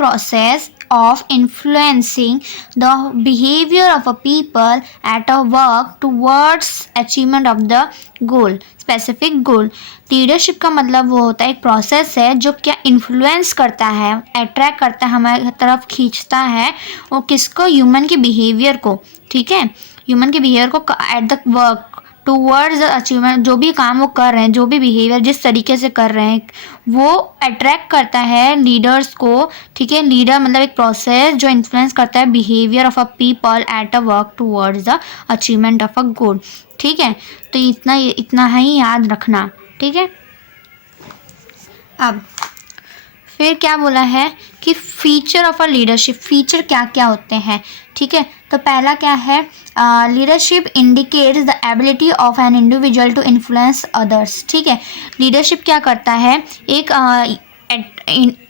process of influencing the behavior of a people at a work towards achievement of the goal, specific goal. Leadership का मतलब वो होता है एक process है जो क्या इन्फ्लुएंस करता है, अट्रैक्ट करता है, हमारे तरफ खींचता है, वो किसको, ह्यूमन के बिहेवियर को, ठीक है, ह्यूमन के बिहेवियर को at the work towards achievement, जो भी काम वो कर रहे हैं, जो भी बिहेवियर जिस तरीके से कर रहे हैं वो अट्रैक्ट करता है लीडर्स को, ठीक है। लीडर मतलब एक प्रोसेस जो इन्फ्लुएंस करता है behaviour of a people at a work towards the achievement of a goal, ठीक है। तो इतना ही याद रखना, ठीक है। अब फिर क्या बोला है कि feature of a leadership, feature क्या क्या होते हैं, ठीक है। तो पहला क्या है, leadership indicates the ability of an individual to influence others, ठीक है। लीडरशिप क्या करता है, एक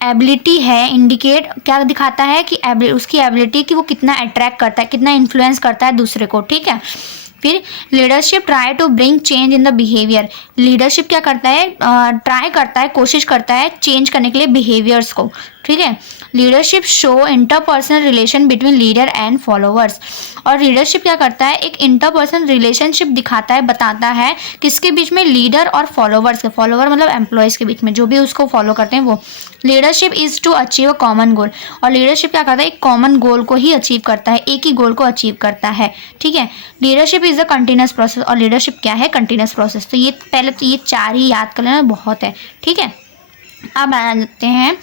एबिलिटी है, इंडिकेट क्या दिखाता है कि उसकी एबिलिटी कि वो कितना अट्रैक्ट करता है, कितना इन्फ्लुएंस करता है दूसरे को, ठीक है। फिर leadership try to bring change in the behaviour, leadership क्या करता है, ट्राई करता है, कोशिश करता है चेंज करने के लिए बिहेवियर्स को, ठीक है। Leadership show interpersonal relation between leader and followers, और लीडरशिप क्या करता है, एक इंटरपर्सनल रिलेशनशिप दिखाता है, बताता है किसके बीच में, लीडर और फॉलोअर्स के, फॉलोअर मतलब एम्प्लॉयज़ के बीच में, जो भी उसको फॉलो करते हैं वो। Leadership is to achieve a common goal, और लीडरशिप क्या करता है, एक कॉमन गोल को ही अचीव करता है, एक ही गोल को अचीव करता है, ठीक है। Leadership is a continuous process, और लीडरशिप क्या है, कंटिन्यूस प्रोसेस। तो ये पहले तो ये चार ही याद कर लेना बहुत है, ठीक है। अब आ जाते हैं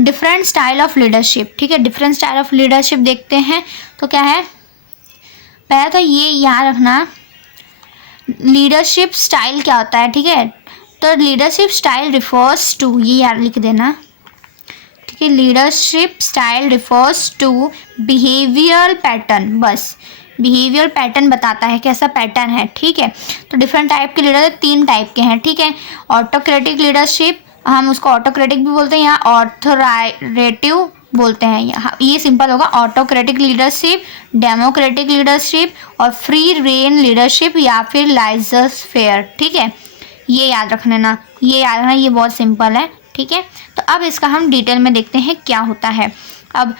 डिफरेंट स्टाइल ऑफ लीडरशिप, ठीक है। डिफरेंट स्टाइल ऑफ लीडरशिप देखते हैं तो क्या है, पहले तो ये याद रखना लीडरशिप स्टाइल क्या होता है, ठीक है। तो लीडरशिप स्टाइल रिफर्स टू, ये याद लिख देना, ठीक है। Leadership style refers to behavioural pattern, बस बिहेवियर पैटर्न बताता है कैसा पैटर्न है, ठीक है। तो डिफरेंट टाइप के लीडर 3 टाइप के हैं, ठीक है। ऑटोक्रेटिक लीडरशिप, हम उसको ऑटोक्रेटिक भी बोलते हैं या ऑथोरेटिव बोलते हैं, यहाँ ये सिंपल होगा, ऑटोक्रेटिक लीडरशिप, डेमोक्रेटिक लीडरशिप और फ्री रेन लीडरशिप या फिर लाइजर्स फेयर, ठीक है। ये याद रखना ना, ये याद रखना, ये बहुत सिंपल है, ठीक है। तो अब इसका हम डिटेल में देखते हैं क्या होता है। अब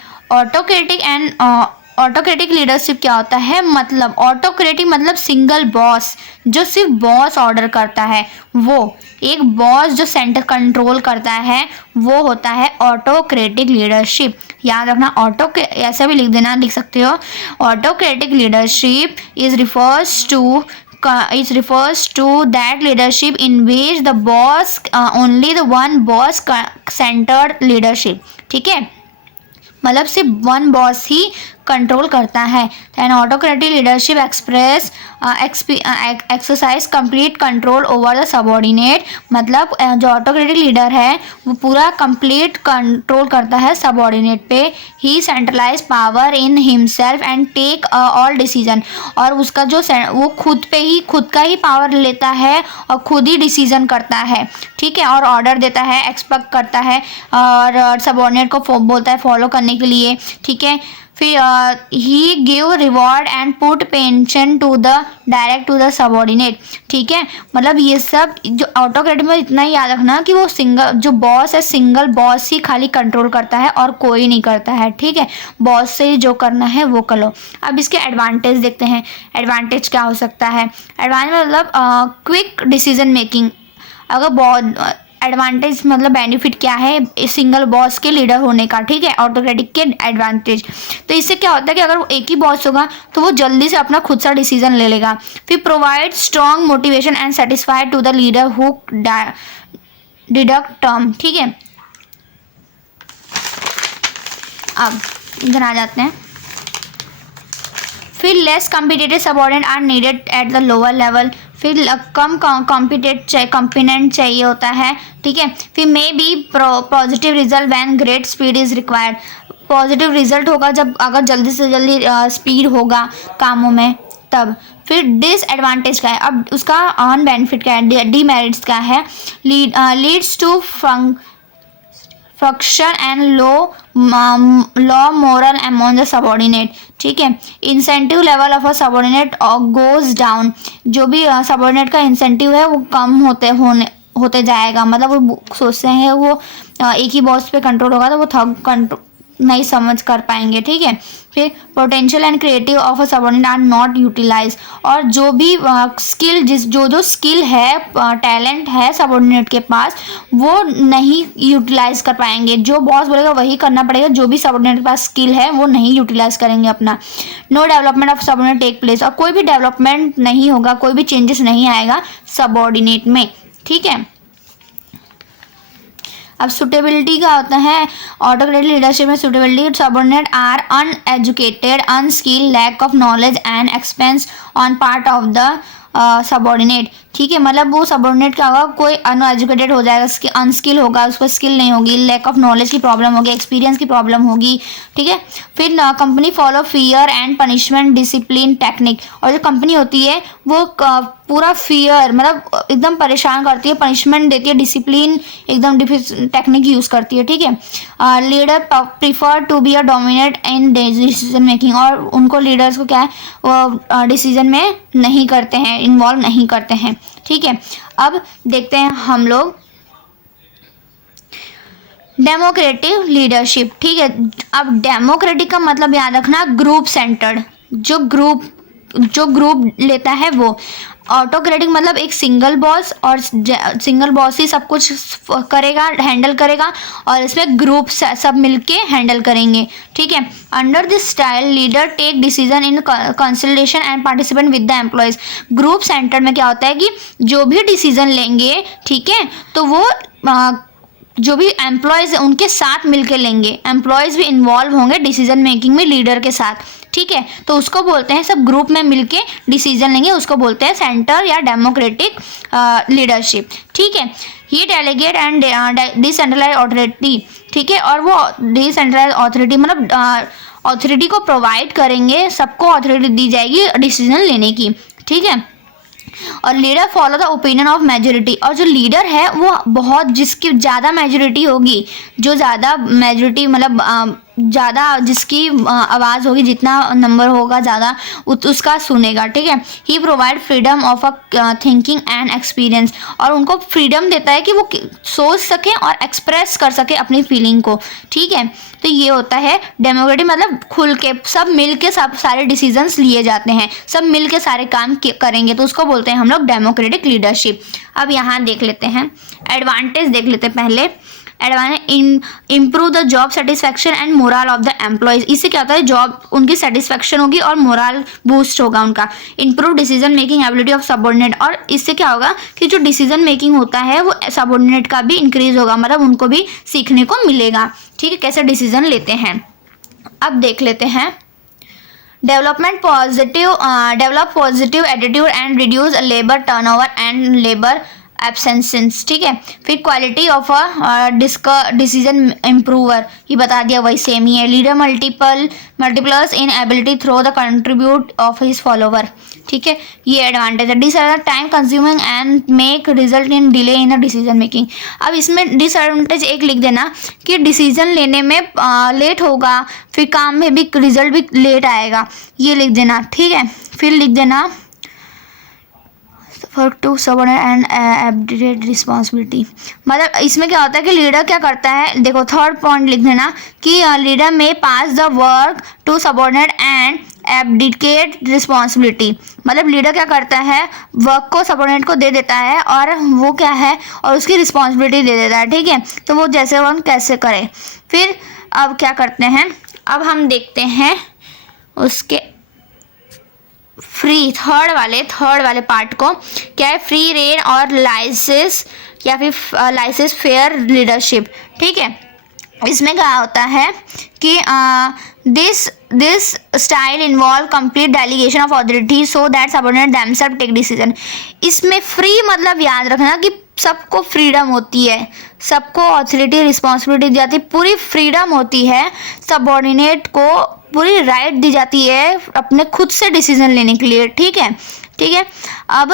ऑटोक्रेटिक लीडरशिप क्या होता है, मतलब ऑटोक्रेटिक मतलब सिंगल बॉस, जो सिर्फ बॉस ऑर्डर करता है, वो एक बॉस जो सेंटर कंट्रोल करता है, वो होता है ऑटोक्रेटिक लीडरशिप। याद रखना, ऐसा भी लिख देना, लिख सकते हो, autocratic leadership refers to that leadership in which the boss only the one boss centered leadership, ठीक है, मतलब सिर्फ वन बॉस ही कंट्रोल करता है। And autocratic leadership exercise complete control over the subordinate, मतलब जो ऑटोक्रेटिक लीडर है वो पूरा कंप्लीट कंट्रोल करता है सबऑर्डिनेट पे। He centralise power in himself and take all decision, और उसका जो वो खुद का ही पावर लेता है और खुद ही डिसीजन करता है, ठीक है, और ऑर्डर देता है, एक्सपेक्ट करता है और सबऑर्डिनेट को बोलता है फॉलो करने के लिए, ठीक है। फिर he give reward and put pension to the direct to the subordinate, ठीक है। मतलब ये सब जो ऑटोक्रेटिक में इतना ही याद रखना कि वो जो बॉस है सिंगल बॉस ही खाली कंट्रोल करता है और कोई नहीं करता है, ठीक है। बॉस से जो करना है वो कर लो। अब इसके एडवांटेज देखते हैं, एडवांटेज क्या हो सकता है। एडवांटेज मतलब क्विक डिसीजन मेकिंग, अगर एडवांटेज मतलब बेनिफिट क्या है सिंगल बॉस के लीडर होने का, ठीक है, ऑटोक्रेटिक के एडवांटेज। तो इससे क्या होता है कि अगर वो एक ही बॉस होगा तो वो जल्दी से अपना खुद सा डिसीजन ले लेगा। फिर provide strong motivation and satisfied to the leader who deduct term, ठीक है। अब इधर आ जाते हैं। फिर less competitive subordinate are needed at the lower level, फिर कम कॉम्पिटेंट चाहिए होता है, ठीक है। फिर may be positive result when great speed is required, positive result होगा जब अगर जल्दी से जल्दी स्पीड होगा कामों में तब। फिर डिसएडवांटेज क्या है, अब उसका ऑन बेनिफिट क्या है, डीमेरिट्स क्या है, leads to function and low morale among the subordinate, ठीक है। Incentive level of a subordinate goes down, जो भी सबऑर्डिनेट का इंसेंटिव है वो कम होते जाएगा, मतलब वो सोचते हैं वो एक ही बॉस पे कंट्रोल होगा तो वो नहीं समझ कर पाएंगे, ठीक है। फिर potential and creative of a subordinate are not utilise, और जो भी स्किल जो स्किल है, टैलेंट है सबऑर्डिनेट के पास, वो नहीं यूटिलाइज कर पाएंगे। जो बॉस बोलेगा वही करना पड़ेगा, जो भी सबऑर्डिनेट के पास स्किल है वो नहीं यूटिलाइज करेंगे अपना। No development of subordinate take place, और कोई भी डेवलपमेंट नहीं होगा, कोई भी चेंजेस नहीं आएगा सबऑर्डिनेट में, ठीक है। अब सुटेबिलिटी का होता है, ऑटोक्रेटिक लीडरशिप में suitability, subordinate are uneducated, unskilled, lack of knowledge and expense on part of the subordinate, ठीक है। मतलब वो सबऑर्डिनेट क्या होगा, कोई अनएजुकेटेड हो जाएगा, अनस्किल होगा, उसको स्किल नहीं होगी, लैक ऑफ नॉलेज की प्रॉब्लम होगी, एक्सपीरियंस की प्रॉब्लम होगी, ठीक है। फिर company follow fear and punishment discipline technique, और जो कंपनी होती है वो पूरा फियर मतलब एकदम परेशान करती है, पनिशमेंट देती है, डिसिप्लिन एकदम टेक्निक यूज़ करती है, ठीक है। Leader prefer to be a dominate in decision making, और उनको लीडर्स को क्या है, वो डिसीजन में नहीं करते हैं, इन्वॉल्व नहीं करते हैं, ठीक है। अब देखते हैं हम लोग डेमोक्रेटिक लीडरशिप, ठीक है। अब डेमोक्रेटिक का मतलब याद रखना ग्रुप सेंटर्ड, जो ग्रुप लेता है वो। ऑटोक्रेटिक मतलब एक सिंगल बॉस, और सिंगल बॉस ही सब कुछ करेगा, हैंडल करेगा, और इसमें ग्रुप सब मिलके हैंडल करेंगे, ठीक है। Under this style leader take decision in consultation and participant with the employees. Group centre में क्या होता है कि जो भी डिसीजन लेंगे, ठीक है, तो वो जो भी एम्प्लॉयज़ हैं उनके साथ मिलके लेंगे, एम्प्लॉयज़ भी इन्वॉल्व होंगे डिसीजन मेकिंग में लीडर के साथ, ठीक है। तो उसको बोलते हैं, सब ग्रुप में मिलके डिसीजन लेंगे, उसको बोलते हैं सेंटर या डेमोक्रेटिक लीडरशिप, ठीक है। ये डेलीगेट एंड डिसेंट्रलाइज अथॉरिटी, ठीक है, और वो डिसेंट्रलाइज अथॉरिटी मतलब अथॉरिटी को प्रोवाइड करेंगे, सबको अथॉरिटी दी जाएगी डिसीजन लेने की, ठीक है। और leader follow the opinion of majority, और जो लीडर है वो बहुत, जिसकी ज़्यादा मेजोरिटी होगी, जो ज़्यादा मेजोरिटी मतलब ज़्यादा जिसकी आवाज़ होगी, जितना नंबर होगा ज़्यादा उसका सुनेगा, ठीक है। He provide freedom of a thinking and experience, और उनको फ्रीडम देता है कि वो सोच सके और एक्सप्रेस कर सके अपनी फीलिंग को, ठीक है। तो ये होता है डेमोक्रेटिक, मतलब खुल के सब मिल के सब सारे डिसीजंस लिए जाते हैं, सब मिल के सारे काम करेंगे, तो उसको बोलते हैं हम लोग डेमोक्रेटिक लीडरशिप। अब यहाँ देख लेते हैं एडवांटेज, देख लेते हैं पहले। Advantage, improve the job satisfaction and moral of the employees, इससे क्या होता है, जॉब उनकी सेटिस्फैक्शन होगी और मोरल बूस्ट होगा उनका। Improve decision making ability of subordinate, और इससे क्या होगा कि जो डिसीजन मेकिंग होता है वो सबऑर्डिनेट का भी इंक्रीज होगा, मतलब उनको भी सीखने को मिलेगा, ठीक है, कैसे डिसीजन लेते हैं। अब देख लेते हैं develop positive attitude and reduce labour turnover and labour absences, ठीक है। फिर quality of a decision improver, ये बता दिया, वही सेम ही है। Leader multiplies in ability through the contribute of his follower, ठीक है, ये एडवांटेज है। Disadvantage, time consuming and make result in delay in a decision making. अब इसमें डिसएडवांटेज एक लिख देना कि डिसीजन लेने में लेट होगा, फिर काम में भी रिजल्ट भी लेट आएगा, ये लिख देना, ठीक है। फिर लिख देना for to subordinate and abdicate responsibility, मतलब इसमें क्या होता है कि लीडर क्या करता है, देखो थर्ड पॉइंट लिख देना कि लीडर में pass the work to subordinate and abdicate responsibility, मतलब लीडर क्या करता है, वर्क को सबऑर्डिनेट को दे देता है और वो क्या है, और उसकी रिस्पॉन्सिबिलिटी दे देता है, ठीक है। तो वो जैसे वो कैसे करे। फिर अब क्या करते हैं, अब हम देखते हैं उसके फ्री थर्ड वाले पार्ट को, क्या है, फ्री रेन और लाइसेंस या फिर लाइसेंस फेयर लीडरशिप, ठीक है। इसमें क्या होता है कि this style involve complete delegation of authority so that subordinate themselves take decision. इसमें फ्री मतलब याद रखना कि सबको फ्रीडम होती है, सबको अथॉरिटी रिस्पॉन्सिबिलिटी दी जाती है, पूरी फ्रीडम होती है, सबऑर्डिनेट को पूरी राइट दी जाती है अपने खुद से डिसीजन लेने के लिए, ठीक है, ठीक है। अब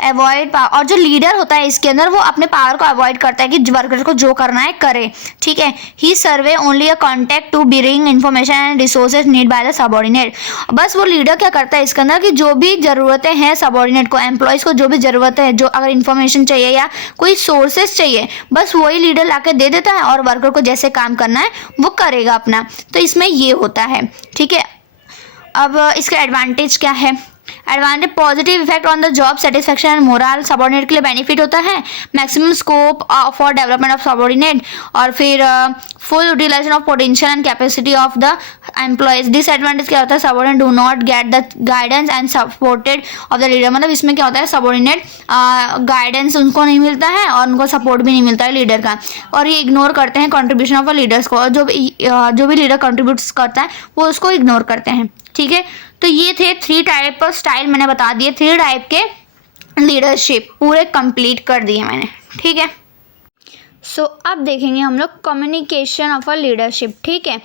अवॉइड पावर, और जो लीडर होता है इसके अंदर वो अपने पावर को अवॉइड करता है कि वर्कर को जो करना है करे, ठीक है। He serve only a contact to bring information and resources need by the subordinate. बस वो लीडर क्या करता है इसके अंदर कि जो भी ज़रूरतें हैं सबऑर्डिनेट को, एम्प्लॉयज़ को जो भी ज़रूरत है, जो अगर इन्फॉर्मेशन चाहिए या कोई सोर्सेज चाहिए, बस वही लीडर लाके दे देता है और वर्कर को जैसे काम करना है वो करेगा अपना। तो इसमें ये होता है, ठीक है। अब इसका एडवांटेज क्या है? Advantage positive effect on the job satisfaction and morale, subordinate के लिए बेनिफिट होता है, maximum scope for development of subordinate, और फिर full utilisation of potential and capacity of the employees. Disadvantage क्या होता है? Subordinate do not get the guidance and supported of the leader. मतलब इसमें क्या होता है, सबऑर्डिनेट गाइडेंस उनको नहीं मिलता है और उनको सपोर्ट भी नहीं मिलता है लीडर का, और ये इग्नोर करते हैं कंट्रीब्यूशन ऑफ लीडर्स को, और जो भी लीडर कंट्रीब्यूट करता है वो उसको इग्नोर करते हैं, ठीक है। तो ये थे 3 टाइप ऑफ स्टाइल मैंने बता दिए, 3 टाइप के लीडरशिप पूरे कंप्लीट कर दिए मैंने, ठीक है। सो अब देखेंगे हम लोग कम्युनिकेशन ऑफ अ लीडरशिप, ठीक है।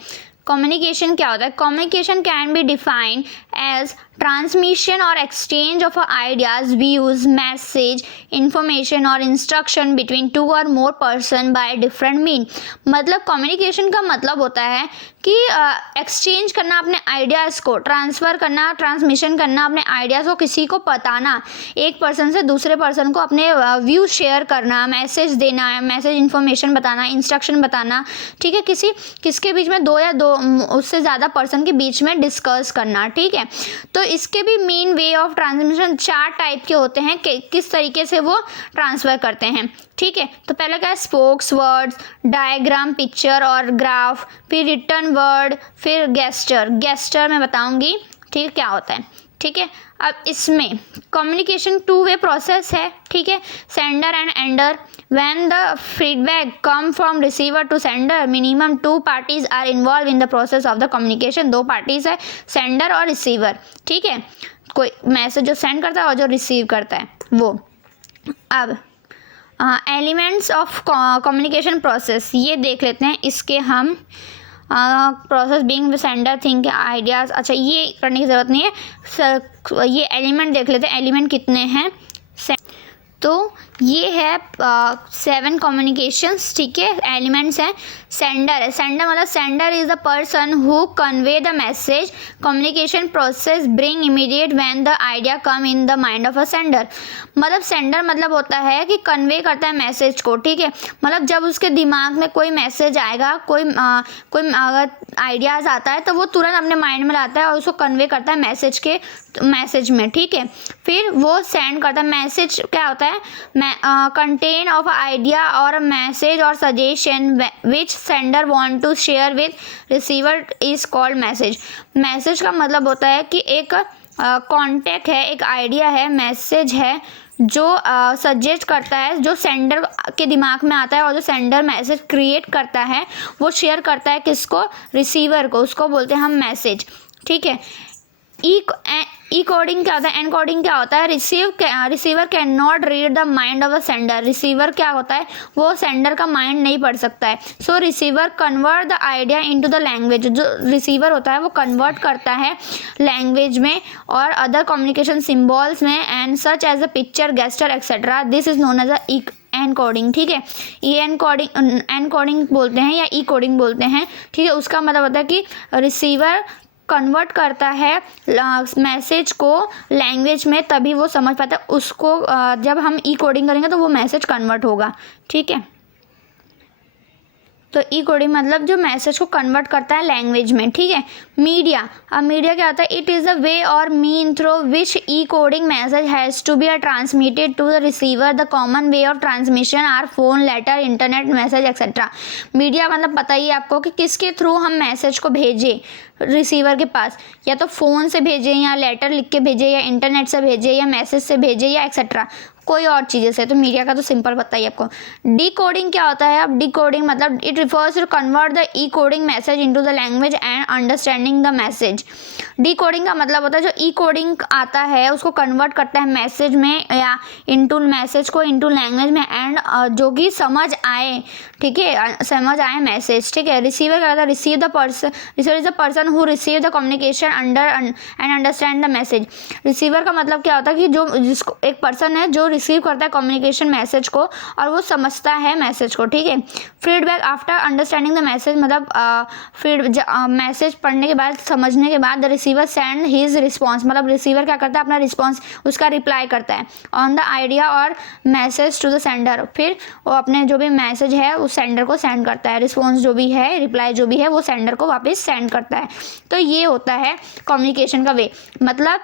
कम्युनिकेशन क्या होता है? Communication can be defined as transmission or exchange of ideas, views, message, information or instruction between two or more person by different mean। मतलब कम्युनिकेशन का मतलब होता है कि एक्सचेंज करना अपने आइडियाज़ को, ट्रांसफ़र करना, ट्रांसमिशन करना अपने आइडियाज़ को, किसी को बताना, एक पर्सन से दूसरे पर्सन को अपने व्यू शेयर करना, मैसेज देना, मैसेज इन्फॉर्मेशन बताना, इंस्ट्रक्शन बताना, ठीक है। किसके बीच में, 2 या 2 उससे ज़्यादा पर्सन के बीच में डिस्कस करना, ठीक है। तो इसके भी main way of transmission 4 type के होते हैं कि किस तरीके से वो ट्रांसफ़र करते हैं, ठीक है। तो पहला क्या है? स्पोक्स वर्ड्स, डायग्राम, पिक्चर और ग्राफ, फिर रिटर्न वर्ड, फिर गेस्चर मैं बताऊंगी, ठीक क्या होता है, ठीक है। अब इसमें कम्युनिकेशन 2 वे प्रोसेस है, ठीक है, sender and ender. When the feedback come from receiver to sender, minimum 2 parties are involve in the process of the communication. 2 parties है, सेंडर और रिसीवर, ठीक है। कोई मैसेज जो सेंड करता है और जो रिसीव करता है वो। अब एलिमेंट्स ऑफ कम्युनिकेशन प्रोसेस ये देख लेते हैं। इसके हम process being sender think ideas, अच्छा ये करने की ज़रूरत नहीं है, ये एलिमेंट देख लेते हैं, एलिमेंट कितने हैं। तो ये है 7 कम्युनिकेशंस, ठीक है, एलिमेंट्स हैं। सेंडर है, सेंडर मतलब sender is the person who convey the message. Communication process bring immediate when the idea come in the mind of a sender. मतलब सेंडर मतलब होता है कि कन्वे करता है मैसेज को, ठीक है। मतलब जब उसके दिमाग में कोई मैसेज आएगा, कोई अगर आइडियाज़ आता है तो वो तुरंत अपने माइंड में लाता है और उसको कन्वे करता है मैसेज में, ठीक है। फिर वो सेंड करता है। मैसेज क्या होता है? कंटेन ऑफ आइडिया और मैसेज और suggestion which sender want to share with receiver is called message. Message का मतलब होता है कि एक कॉन्टेक्ट है, एक आइडिया है, मैसेज है जो सजेस्ट करता है, जो सेंडर के दिमाग में आता है और जो सेंडर मैसेज क्रिएट करता है वो शेयर करता है किसको? रिसीवर को। उसको बोलते हैं हम मैसेज, ठीक है। ई कोडिंग क्या होता है? एन कोडिंग क्या होता है? Receiver can not read the mind of the sender. Receiver क्या होता है? वो सेंडर का माइंड नहीं पढ़ सकता है। So receiver convert the idea into the language. जो रिसीवर होता है वो कन्वर्ट करता है लैंग्वेज में और अदर कम्युनिकेशन सिम्बॉल्स में, and such as a picture, gesture etcetera. This is known as a encoding, ठीक है। ये एन कोडिंग बोलते हैं या ई कोडिंग बोलते हैं, ठीक है। उसका मतलब होता है कि रिसीवर कन्वर्ट करता है मैसेज को लैंग्वेज में, तभी वो समझ पाता है उसको। जब हम ई कोडिंग करेंगे तो वो मैसेज कन्वर्ट होगा, ठीक है। तो ई कोडिंग मतलब जो मैसेज को कन्वर्ट करता है लैंग्वेज में, ठीक है। मीडिया, अब मीडिया क्या होता है? इट इज़ अ वे और mean through which encoding message has to be transmitted to the receiver. The common way of transmission are phone, letter, internet message etcetera. Media मतलब पता ही है आपको कि किसके थ्रू हम मैसेज को भेजें रिसीवर के पास, या तो फ़ोन से भेजें या लेटर लिख के भेजें या इंटरनेट से भेजें या मैसेज से भेजें या एक्सेट्रा कोई और चीज़ें से। तो मीडिया का तो सिंपल पता ही आपको। डी कोडिंग क्या होता है? अब डी कोडिंग मतलब it refers to convert the encoding message into the language and understanding the message. Decoding का मतलब होता है जो ई कोडिंग आता है उसको कन्वर्ट करता है मैसेज में या इनटू मैसेज को इनटू लैंग्वेज में, एंड जो कि समझ आए, ठीक है, समझ आए मैसेज, ठीक है। रिसीवर क्या होता है? Receiver is the person who receive the communication and understand the message. Receiver का मतलब क्या होता है कि जो जिसको एक पर्सन है जो रिसीव करता है कम्युनिकेशन मैसेज को और वो समझता है मैसेज को, ठीक है। Feedback after understanding the message, मतलब मैसेज पढ़ने के बाद, समझने के बाद the receiver send his response, मतलब रिसीवर क्या करता है, अपना रिस्पॉन्स, उसका रिप्लाई करता है ऑन द आइडिया और मैसेज टू द सेंडर। फिर वो अपने जो भी मैसेज है उस सेंडर को सेंड करता है, रिस्पॉन्स जो भी है, रिप्लाई जो भी है वो सेंडर को वापस सेंड करता है। तो ये होता है कम्युनिकेशन का वे। मतलब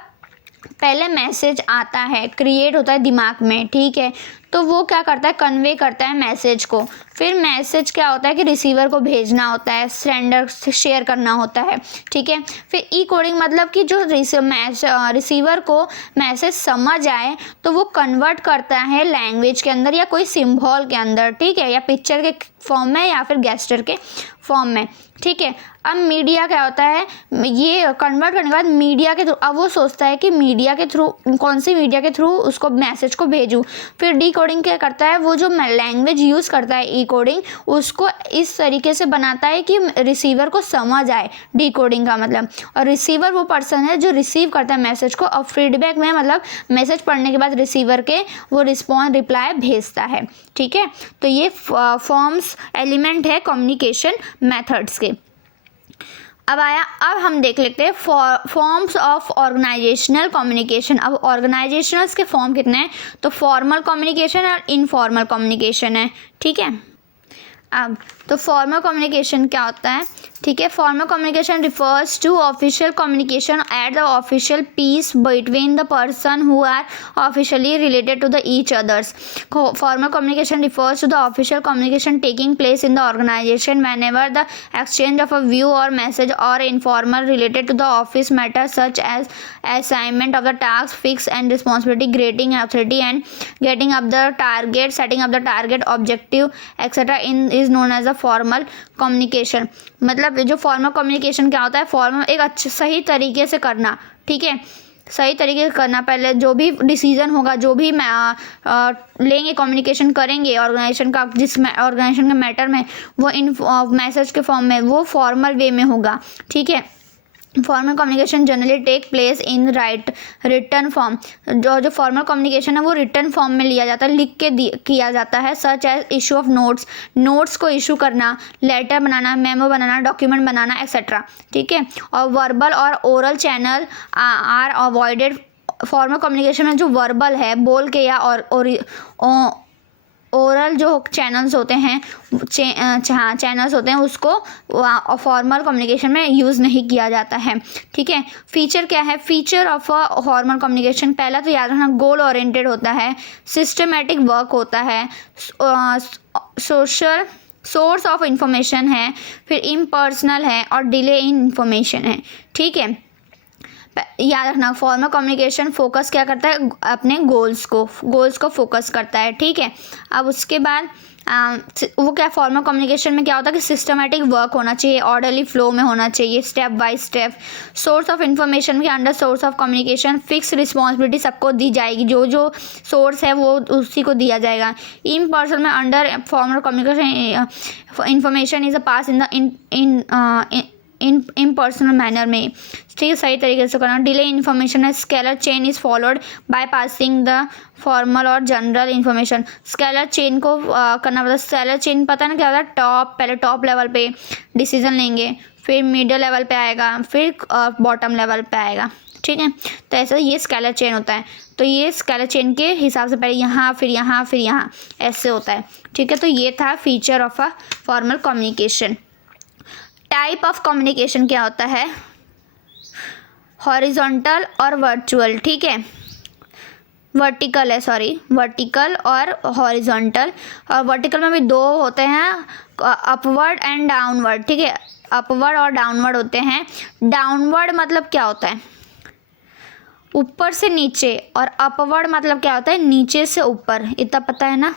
पहले मैसेज आता है, क्रिएट होता है दिमाग में, ठीक है, तो वो क्या करता है, कन्वे करता है मैसेज को। फिर मैसेज क्या होता है कि रिसीवर को भेजना होता है, सेंडर से शेयर करना होता है, ठीक है। फिर ई कोडिंग मतलब कि जो रिसीवर को मैसेज समझ आए तो वो कन्वर्ट करता है लैंग्वेज के अंदर या कोई सिंबल के अंदर, ठीक है, या पिक्चर के फॉर्म में या फिर गेस्चर के फॉर्म में, ठीक है। अब मीडिया क्या होता है, ये कन्वर्ट करने के बाद मीडिया के थ्रू, अब वो सोचता है कि मीडिया के थ्रू, कौन सी मीडिया के थ्रू उसको मैसेज को भेजूँ। फिर डी कोडिंग क्या करता है, वो जो लैंग्वेज यूज़ करता है ई कोडिंग, उसको इस तरीके से बनाता है कि रिसीवर को समझ आए, डी कोडिंग का मतलब। और रिसीवर वो पर्सन है जो रिसीव करता है मैसेज को, और फीडबैक में मतलब मैसेज पढ़ने के बाद रिसीवर के वो रिस्पॉन्स, रिप्लाई भेजता है, ठीक है। तो ये फॉर्म्स एलिमेंट है कम्युनिकेशन मेथड्स के। अब हम देख लेते हैं फॉर्म्स ऑफ ऑर्गेनाइजेशनल कम्युनिकेशन। अब ऑर्गेनाइजेशनल्स के फॉर्म कितने हैं, तो फॉर्मल कम्युनिकेशन और इनफॉर्मल कम्युनिकेशन है, ठीक है। अब तो फॉर्मल कम्युनिकेशन क्या होता है, ठीक है। Formal communication refers to official communication at the official piece between the person who are officially related to the each others. Formal communication refers to the official communication taking place in the organisation whenever the exchange of a view और message और informal related to the office matter such as assignment of the task, fix and responsibility, grading authority and getting up the target, setting up the target objective etc. in is known as a formal communication। मतलब जो formal communication क्या होता है, formal एक अच्छे सही तरीके से करना, ठीक है, सही तरीके से करना। पहले जो भी डिसीजन होगा, जो भी लेंगे, कम्युनिकेशन करेंगे ऑर्गेनाइजेशन का, जिस ऑर्गेनाइजेशन के मैटर में, वो इन मैसेज के फॉर्म में, वो फॉर्मल वे में होगा, ठीक है। Formal communication generally take place in written form. जो फॉर्मल कम्युनिकेशन है वो रिटर्न फॉर्म में लिया जाता है, लिख के किया जाता है, such as issue of notes को इशू करना, लेटर बनाना, मेमो बनाना, डॉक्यूमेंट बनाना एक्सेट्रा, ठीक है। और वर्बल और oral channel are avoided. Formal communication में जो वर्बल है, बोल के या ओरल जो चैनल्स होते हैं, चैनल्स होते हैं, उसको फॉर्मल कम्युनिकेशन में यूज़ नहीं किया जाता है, ठीक है। फीचर क्या है, feature of a formal communication, पहला तो याद रखना, गोल ओरिएंटेड होता है, सिस्टमेटिक वर्क होता है, सोशल सोर्स ऑफ इंफॉर्मेशन है, फिर इम्पर्सनल है और डिले इन इंफॉर्मेशन है, ठीक है। याद रखना, फॉर्मल कम्युनिकेशन फोकस क्या करता है, अपने गोल्स को फोकस करता है, ठीक है। अब उसके बाद वो क्या, फॉर्मल कम्युनिकेशन में क्या होता है कि सिस्टमेटिक वर्क होना चाहिए, ऑर्डरली फ्लो में होना चाहिए, step by step. Source of information के under source of communication, fix responsibility सबको दी जाएगी, जो सोर्स है वो उसी को दिया जाएगा। इन पर्सन में under formal communication information is a pass in impersonal manner में, ठीक है, सही तरीके से करना। डिले इन्फॉर्मेशन है, scalar chain is followed by passing the formal और जनरल इन्फॉर्मेशन। स्केलर चेन को करना पड़ता है। स्केलर चेन पता है ना क्या होता है, पहले टॉप लेवल पे डिसीजन लेंगे, फिर मिडिल लेवल पे आएगा, फिर बॉटम लेवल पे आएगा, ठीक है। तो ऐसा ये स्केलर चेन होता है। तो ये स्केलर चेन के हिसाब से पहले यहाँ, फिर यहाँ, फिर यहाँ, ऐसे होता है, ठीक है। तो ये था feature of a formal communication. Type of communication क्या होता है, हॉरिजॉन्टल और वर्चुअल, ठीक है, वर्टिकल है, वर्टिकल और हॉरिजॉन्टल। और वर्टिकल में भी दो होते हैं, अपवर्ड एंड डाउनवर्ड, ठीक है, अपवर्ड और डाउनवर्ड होते हैं। डाउनवर्ड मतलब क्या होता है, ऊपर से नीचे, और अपवर्ड मतलब क्या होता है, नीचे से ऊपर, इतना पता है ना।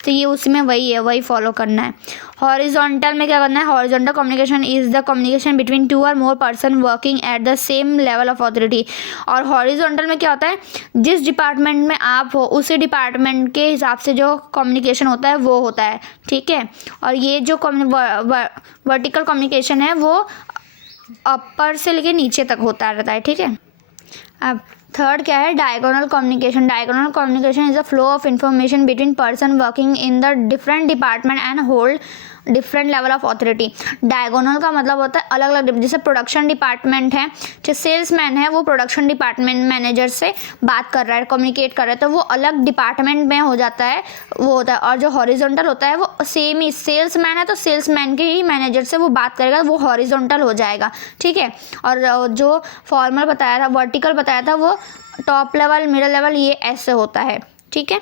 तो ये उसमें वही है, वही फॉलो करना है। हॉरिजॉन्टल में क्या करना है, horizontal communication is the communication between two or more person working at the same level of authority. और हॉरिजॉन्टल में क्या होता है, जिस डिपार्टमेंट में आप हो उसी डिपार्टमेंट के हिसाब से जो कम्युनिकेशन होता है वो होता है, ठीक है। और ये जो वर्टिकल कम्युनिकेशन है वो अपर से लेके नीचे तक होता रहता है, ठीक है। अब थर्ड क्या है, diagonal communication. Diagonal communication is a flow of information between person working in the different department and hold different level of authority. Diagonal का मतलब होता है अलग अलग, जैसे प्रोडक्शन डिपार्टमेंट है, जो सेल्समैन है वो प्रोडक्शन डिपार्टमेंट मैनेजर से बात कर रहा है, कम्युनिकेट कर रहा है, तो वो अलग डिपार्टमेंट में हो जाता है, वो होता है। और जो हॉरिजॉन्टल होता है वो सेम ही, सेल्समैन है तो सेल्समैन के ही मैनेजर से वो बात करेगा, वो हॉरिजॉन्टल हो जाएगा, ठीक है। और जो फॉर्मल बताया था, वर्टिकल बताया था, वो टॉप लेवल, मिडिल लेवल, ये ऐसे होता है, ठीक है।